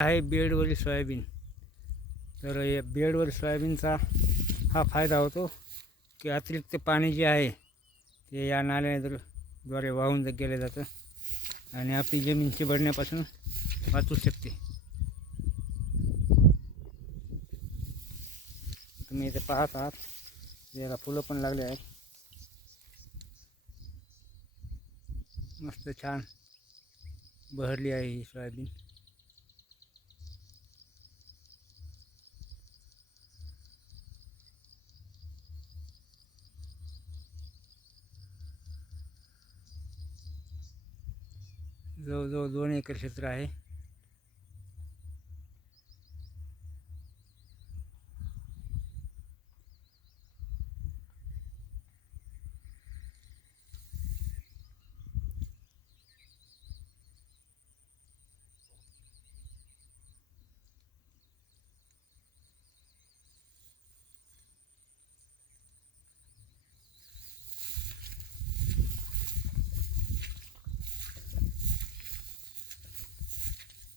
आहे बेडवरील सोयाबीन. तर या बेडवर सोयाबीनचा हा फायदा होतो की अतिरिक्त पाणी जे आहे ते या नाल्याद्वारे वाहून गेलं जातं आणि आपली जमीन चिबडण्यापासून वाचू शकते. तुम्ही इथे पाहत आहात. याला फुलं पण लागले आहेत. मस्त छान बहरली आहे ही सोयाबीन. जवळजवळ दोन एकर क्षेत्र आहे.